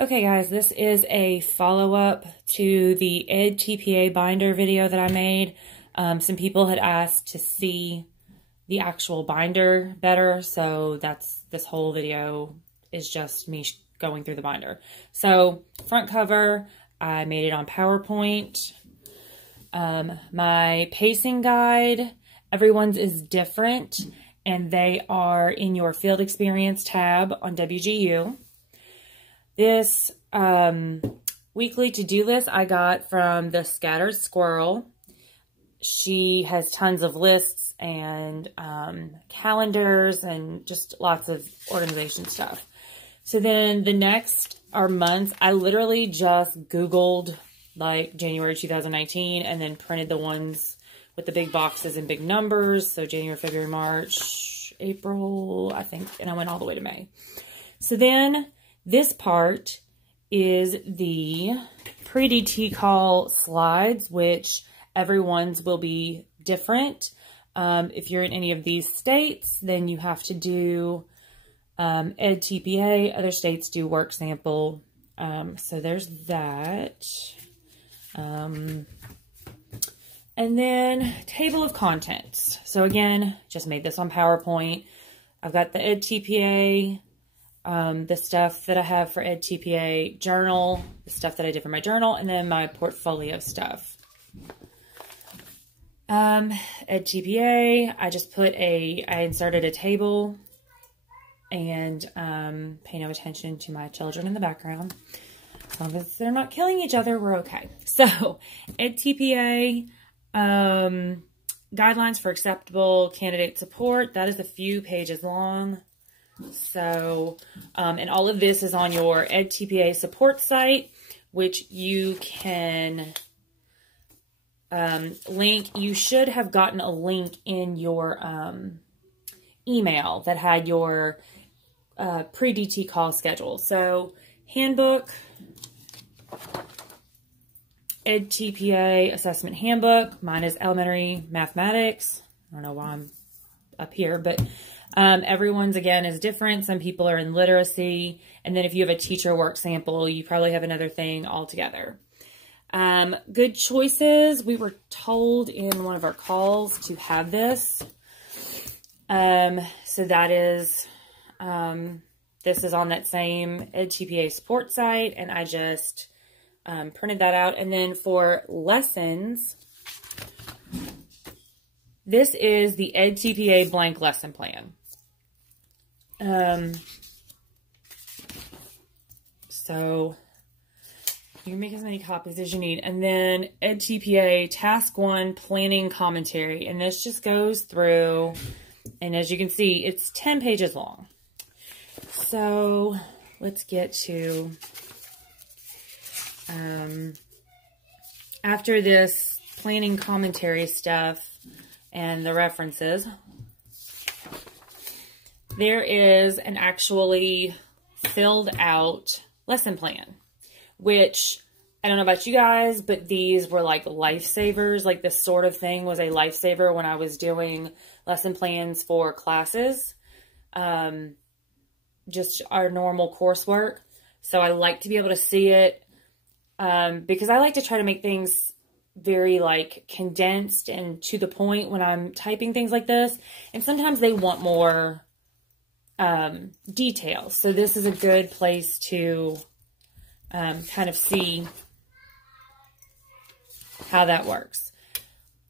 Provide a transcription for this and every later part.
Okay guys, this is a follow-up to the EdTPA binder video that I made. Some people had asked to see the actual binder better, so this whole video is just me going through the binder. So, front cover, I made it on PowerPoint. My pacing guide, everyone's is different, and they are in your Field Experience tab on WGU. This weekly to-do list I got from the Scattered Squirrel. She has tons of lists and calendars and just lots of organization stuff. So then the next are months. I literally just Googled like January 2019 and then printed the ones with the big boxes and big numbers. So January, February, March, April, I think, and I went all the way to May. So then this part is the PreDT call slides, which everyone's will be different. If you're in any of these states, then you have to do EdTPA. Other states do work sample. So there's that. And then table of contents. So again, just made this on PowerPoint. I've got the EdTPA, the stuff that I have for EdTPA journal, the stuff that I did for my journal, and then my portfolio stuff. EdTPA, I inserted a table and pay no attention to my children in the background. As long as they're not killing each other, we're okay. So, EdTPA, guidelines for acceptable candidate support, that is a few pages long. So, and all of this is on your EdTPA support site, which you can link. You should have gotten a link in your email that had your PreDT call schedule. So, Handbook, EdTPA Assessment Handbook. Mine is Elementary Mathematics. I don't know why I'm up here, but everyone's, again, is different. Some people are in literacy. And then if you have a teacher work sample, you probably have another thing altogether. Good choices. We were told in one of our calls to have this. So that is, this is on that same EdTPA support site, and I just printed that out. And then for lessons, this is the EdTPA blank lesson plan. So you can make as many copies as you need. And then EdTPA Task 1 Planning Commentary. And this just goes through, and as you can see, it's 10 pages long. So let's get to, after this planning commentary stuff and the references, there is an actually filled out lesson plan, which I don't know about you guys, but these were like lifesavers. Like this sort of thing was a lifesaver when I was doing lesson plans for classes, just our normal coursework. So I like to be able to see it because I like to try to make things very like condensed and to the point when I'm typing things like this. And sometimes they want more details. So this is a good place to kind of see how that works.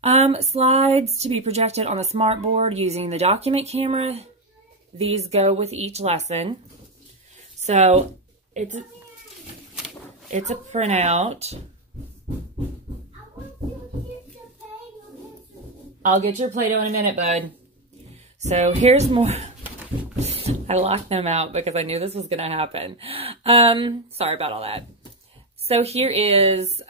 Slides to be projected on the smartboard using the document camera. These go with each lesson. So it's a printout. I'll get your Play-Doh in a minute, bud. So here's more. I locked them out because I knew this was going to happen. Sorry about all that. So here is,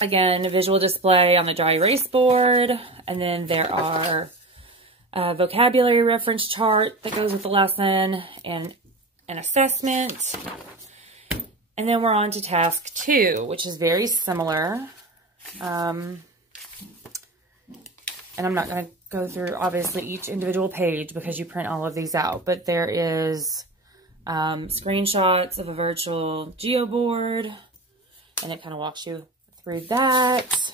again, a visual display on the dry erase board. And then there are a vocabulary reference chart that goes with the lesson and an assessment. And then we're on to task 2, which is very similar. And I'm not going to go through, obviously, each individual page because you print all of these out. But there is screenshots of a virtual geoboard, and it kind of walks you through that.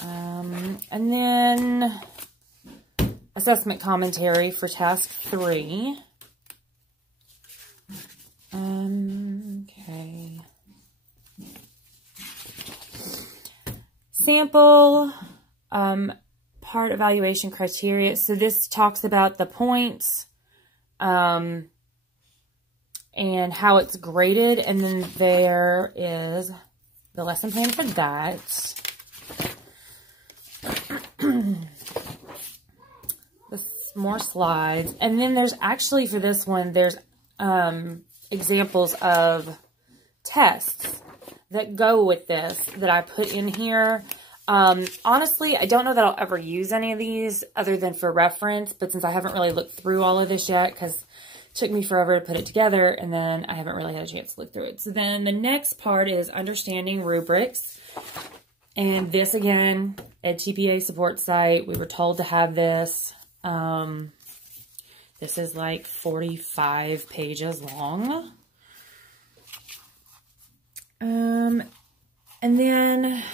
And then assessment commentary for task 3. Okay. Sample, part evaluation criteria. So this talks about the points, and how it's graded. And then there is the lesson plan for that. More slides. And then there's actually, for this one, there's examples of tests that go with this that I put in here. Honestly, I don't know that I'll ever use any of these other than for reference, but since I haven't really looked through all of this yet, because it took me forever to put it together, and then I haven't really had a chance to look through it. So then the next part is understanding rubrics. And this, again, EdTPA support site. We were told to have this. This is like 45 pages long. And then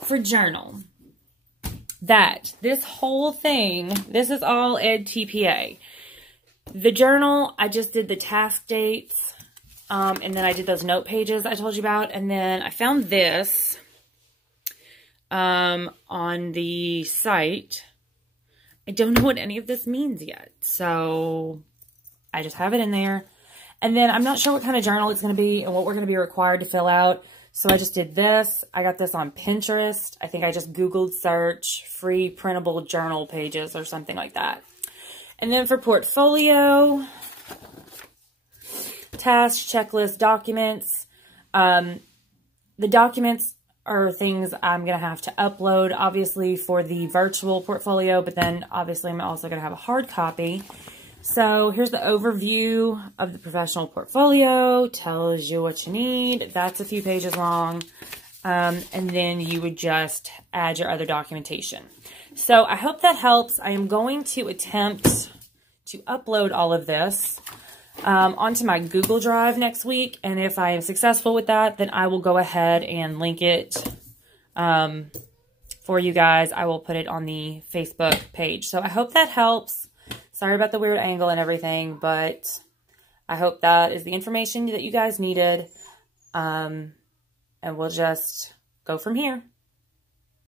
for journal, this whole thing, this is all EdTPA. The journal, I just did the task dates, and then I did those note pages I told you about, and then I found this on the site. I don't know what any of this means yet, so I just have it in there. And then I'm not sure what kind of journal it's going to be and what we're going to be required to fill out. So I just did this. I got this on Pinterest. I think I just Googled search free printable journal pages or something like that. And then for portfolio, tasks, checklist, documents. The documents are things I'm going to have to upload, obviously, for the virtual portfolio, but then obviously I'm also going to have a hard copy. So here's the overview of the professional portfolio, tells you what you need. That's a few pages long. And then you would just add your other documentation. So I hope that helps. I am going to attempt to upload all of this onto my Google Drive next week. And if I am successful with that, then I will go ahead and link it for you guys. I will put it on the Facebook page. So I hope that helps. Sorry about the weird angle and everything, but I hope that is the information that you guys needed. And we'll just go from here.